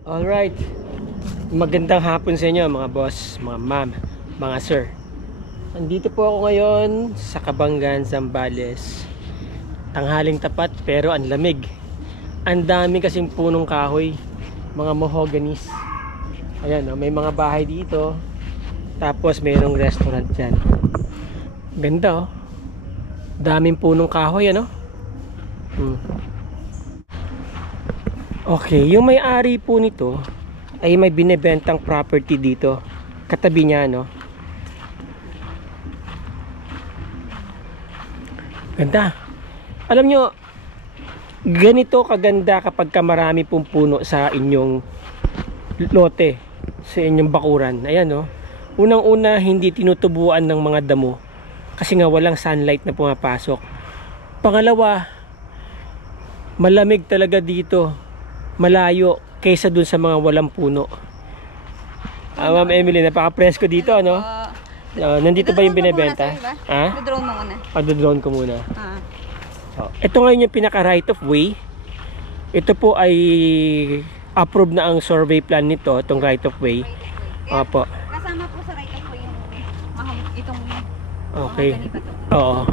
Alright, magandang hapon sa inyo mga boss, mga ma'am, mga sir. Andito po ako ngayon sa Cabangan, Zambales. Tanghaling tapat pero ang lamig. Ang dami kasing punong kahoy, mga mahoganis. Ayan, oh, may mga bahay dito. Tapos mayroong restaurant dyan. Ganda oh. Daming punong kahoy, ano? Okay, yung may-ari po nito ay may binebentang property dito. Katabi niya, no? Ganda. Alam nyo, ganito kaganda kapag marami pong puno sa inyong lote, sa inyong bakuran. Ayan, no? Unang-una, hindi tinutubuan ng mga damo kasi nga walang sunlight na pumapasok. Pangalawa, malamig talaga dito. Malayo kaysa dun sa mga walang puno. Ma'am Emily, napaka-presko dito, ano? Nandito ba yung binebenta? Ha? Drone mo muna. Pag-drone ko muna. Ito ngayon yung pinaka right of way. Ito po ay approved na ang survey plan nito, itong right of way. Opo. Kasama po sa right of way yung itong okay. Oo.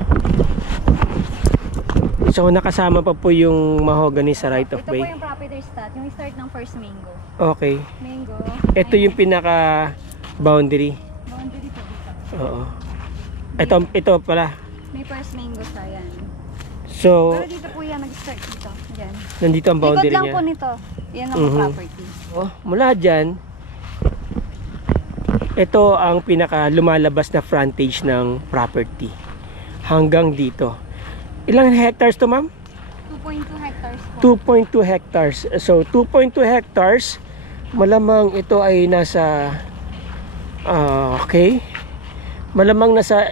So nakasama pa po yung mahogany sa right of way. Ito po yung property start, yung start ng first mango. Okay. Mango. Ito yung pinaka boundary. Boundary po dito. Oo. Ito pala. May first mango sa yan. So, pero dito po yan nag-start dito. Diyan. nandito ang boundary Likod lang niya. po nito. Yan ang property. Oh, mula dyan, ito ang pinaka lumalabas na frontage ng property. Hanggang dito. Ilang hectares to, ma'am? 2.2 hectares po. 2.2 hectares. So, 2.2 hectares, malamang ito ay nasa, okay, malamang nasa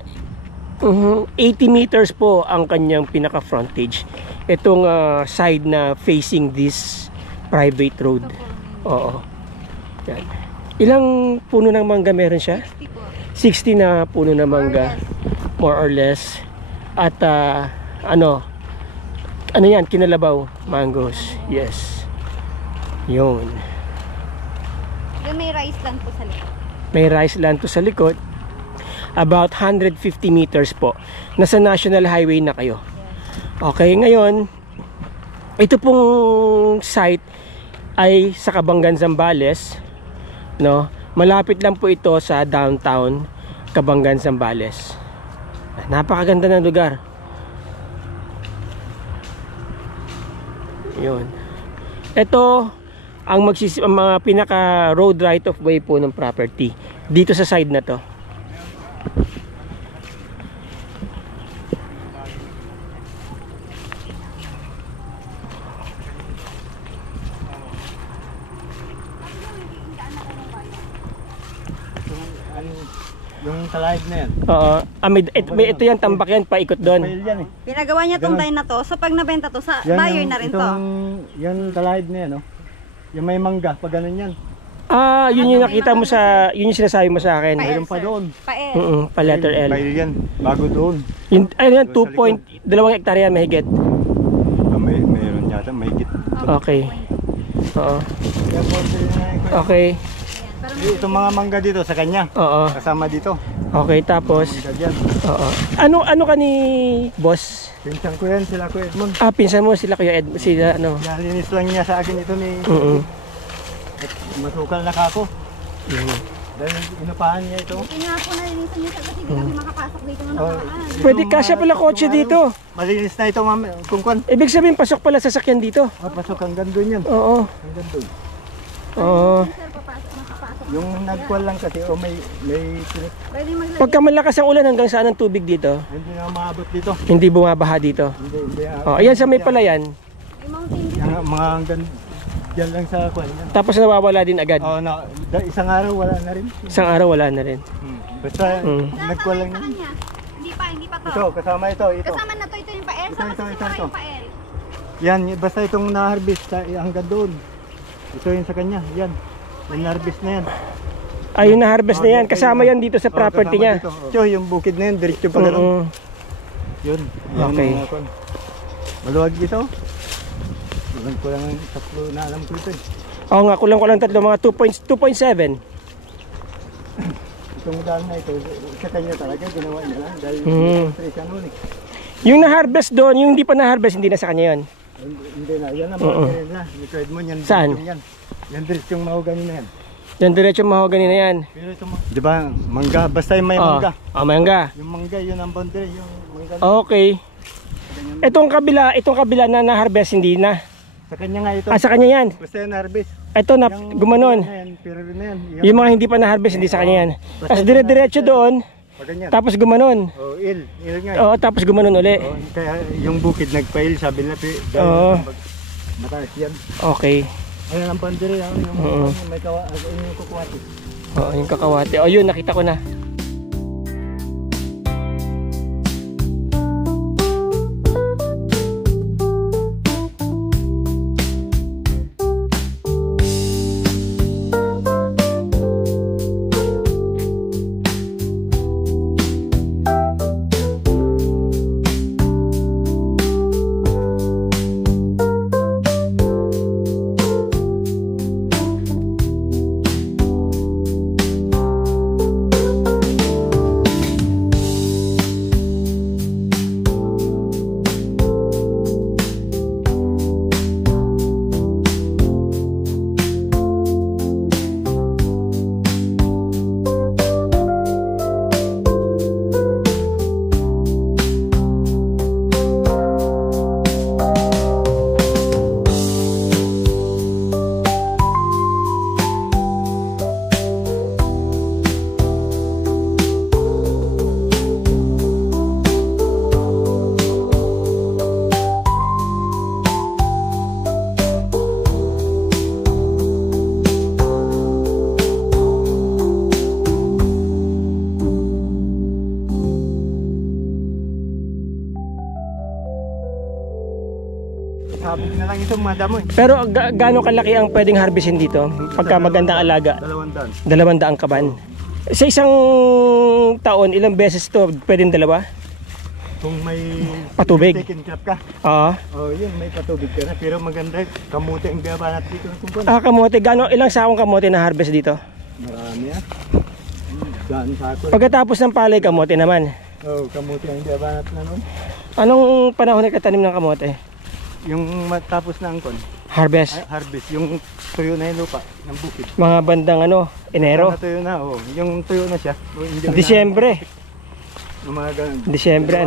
80 meters po ang kanyang pinaka frontage. Itong side na facing this private road. Oo. Yan. Ilang puno ng mangga meron siya? 60 po. 60 na puno ng mangga. More or less. At ano yan, kinalabaw mangoes. Yes. Yun. Then may rice land po sa likod. May rice land to sa likod. About 150 meters po. Nasa national highway na kayo. Okay, ngayon ito pong site ay sa Cabangan, Zambales, no? Malapit lang po ito sa downtown Cabangan, Zambales. Napakaganda ng lugar. Yun. Ito ang mga pinaka road right of way po ng property dito sa side na to. Yung talahib na yan. Oo. Ito yan, tambak yan, paikot doon. Yan eh. Pinagawa niya tong dine na to. So pag nabenta to, sa buyer na rin to. Yan talahib na yan, no? Yung may mangga, pag ganun yan. Yun yung nakita mo sa, yun yung sinasabi mo sa akin. Mayroon pa doon. Pa-L. Pa letter L. May yan, bago doon. Yun, ayun yan, 2.2 hektarya mahigit. Mayroon yata, may higit. Okay. Oo. Yan po, Okay. itong mga mangga dito sa kanya. Oo. Kasama dito. Okay, tapos Mangga dyan. oo. Ano ka ni boss? Pinsan ko yan, sila ko Edmond. Pinsan mo sila Kuya Ed, sila ano. Nalinis lang niya sa akin ito ni... Masukal na kako. Dahil inupahan niya ito. Kaya po nalinisan niya kasi hindi kami makapasok dito ng nakaraan. Pwede kasya pala kotse dito. Malinis na ito, ma'am. Kungkwan. Ibig sabihin pasok pala sasakyan dito. Pasok hanggang doon yan. Oo. Hanggang doon. Oo. Sir, makapasok. Yung nagkwal lang kasi, may Pwede maglagay. Pagka malakas ang ulan, hanggang saan ang tubig dito? hindi na maabot dito. Hindi bumabaha dito. Hindi. Ayan sa may palayan. May mountain view. Mga hanggang dyan lang sa kwan. Yan. Tapos nawawala din agad. Isang araw wala na rin. Isang araw wala na rin. Basta nagkwal lang Sa yan. kanya. Hindi pa to. Ito, kasama ito. Kasama na to, ito yung pa-L. Ito, Sama ito, sa ito. yung pa-L. Yan, basta itong na-harvest hanggang doon. Ito yun sa kanya, yan. Yung na-harvest na yan. Ayun na harvest na yan. Kasama yan dito sa property niya. Ito, yung bukid na yun, diretso pa gano'n. Yun. Okay. Maluwag dito. Alam ko lang ang tatlo na alam ko ito eh. Oo nga, kulang-kulang tatlo, mga 2.7. Itong daan na ito, sa kanya talaga, ginawa niya lang. Dahil siya noon eh. Yung na-harvest doon, yung hindi pa na-harvest, hindi na sa kanya yun. Hindi na, yan ang mga na. Likod mo, yan. Saan? Yan. Yan diretso yung mahogani na yan. Yan diretso mahogani na yan. Pero ito, di ba, mangga, basta yung may mangga. Mangga. Yung mangga, yun ang boundary, yung mangga. Okay. Itong kabila na na-harvest, hindi na. Sa kanya nga ito. Sa kanya yan. Basta yung na-harvest. Ito na, gumanon. Pero na yan. Yung mga hindi pa na-harvest, hindi sa kanya yan. Tapos dire-diretso doon, tapos gumanon. Oh, il nga. Oo, tapos gumanon uli. Oh, kaya yung bukid nagpail, sabi na, mataas yan. Okay. Ayan ang boundary, yung may yung kukuwati. Oo, yung kakawate. Oh, yun, nakita ko na. Sabog na lang ito mga damo eh. Pero gaano kalaki ang pwedeng harvestin dito pagka magandang alaga? 200 kaban. Sa isang taon, ilang beses to pwedeng dalawa? Kung may patubig. Second crop ka. Oo. Oh, yun, may patubig ka na. Pero maganda, kamote ang gabanat dito. Kamote. Ilang sakong kamote na harvest dito? Marami ah. Daan sako. Pagkatapos ng palay, kamote naman. Oh, kamote ang gabanat na nun. Anong panahon nagtatanim ng kamote? Yung matapos na angkon. Harvest. Harvest. Yung tuyo na yung lupa ng bukid. Mga bandang Enero. Tuyo na, oh. Yung tuyo na siya. Disyembre. Mga ganun. Disyembre,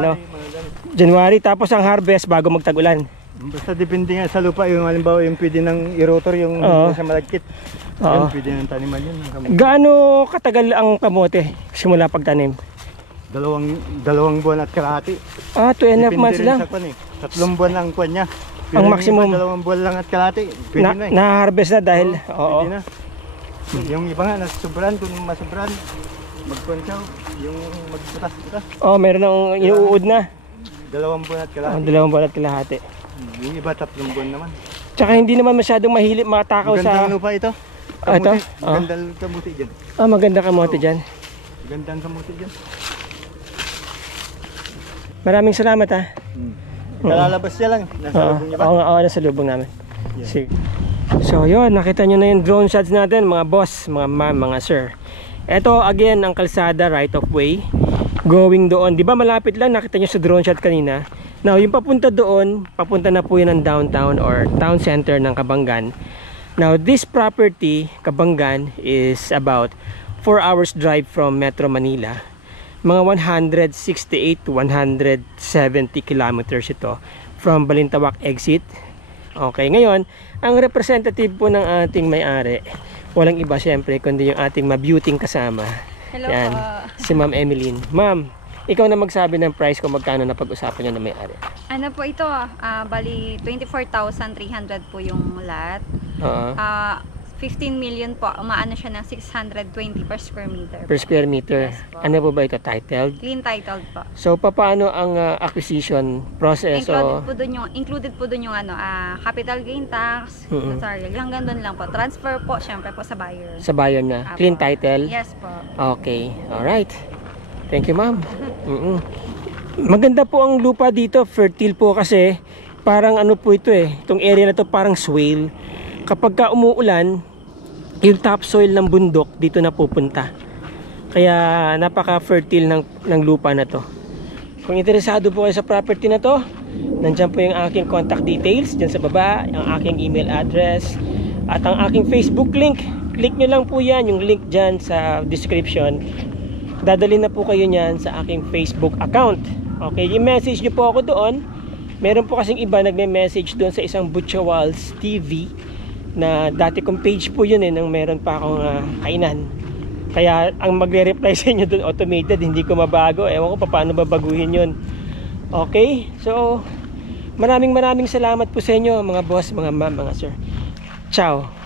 January, tapos ang harvest bago magtag-ulan. Basta depende nga sa lupa. Yung halimbawa yung pwede ng erotor, yung sa malagkit. Yung pwede ng taniman yun. Gaano katagal ang kamote simula pagtanim? Dalawang buwan at kalahati. 2.5 months lang. 3 buwan ang kwan niya. Ang maximum. 2 buwan lang at kalahati. Pwede na eh. Na-harvest na dahil. Pwede na. Yung iba nga, nasubran. Kung masubran, magkwan siya. Yung magputas-putas. Meron nang inuud na. 2 buwan at kalahati. 2 buwan at kalahati. Yung iba 3 buwan naman. Tsaka hindi naman masyadong mahilip matakaw sa... Magandang lupa ito. Ito? Magandang kamuti dyan. Maganda kamote dyan. Magandang kamuti dyan. Maraming salamat ha. Kalalabas siya lang. Nasa lubong niya ba? Oo, nasa lubong namin. Sige. So yun, nakita nyo na yung drone shots natin mga boss, mga ma'am, mga sir. Ito again ang kalsada right of way going doon. Di ba malapit lang, nakita nyo sa drone shot kanina. Now yung papunta doon, papunta na po yun ng downtown or town center ng Kabanggan. Now this property, Kabanggan, is about 4 hours drive from Metro Manila. Mga 168 to 170 kilometers ito from Balintawak exit. Okay, ngayon, ang representative po ng ating may-ari, walang iba syempre kundi yung ating mabuting kasama. Hello yan, po. si Ma'am Emeline. Ma'am, ikaw na magsabi ng price kung magkano na pag-usapan nyo na may-ari. Ano po ito? Bali, 24,300 po yung lot. 15 million po. Umaano siya ng 620 per square meter. Per square meter. Yes po. Ano po ba ito? Titled? Clean titled po. So, paano ang acquisition process? Included po dun yung capital gain tax, notarial. Hanggang dun lang po. Transfer po, syempre po sa buyer. Sa buyer na. Clean title? Yes po. Okay. Alright. Thank you, ma'am. Maganda po ang lupa dito. Fertile po kasi parang ano po ito eh. Itong area na to parang swale. kapag ka umuulan, yung topsoil ng bundok dito na pupunta. Kaya napaka-fertile ng lupa na to. Kung interesado po kayo sa property na to, nandyan po yung aking contact details dyan sa baba, yung aking email address at ang aking Facebook link. Click nyo lang po yan, yung link dyan sa description. Dadalhin na po kayo nyan sa aking Facebook account. Okay, i-message nyo po ako doon. Meron po kasing iba nagme-message doon sa isang Butchawals TV na dati kong page po yun nang meron pa akong kainan. Kaya ang magre-reply sa inyo doon automated, hindi ko mabago. Ewan ko paano babaguhin yun. Okay, so maraming salamat po sa inyo mga boss, mga ma'am, mga sir. Ciao.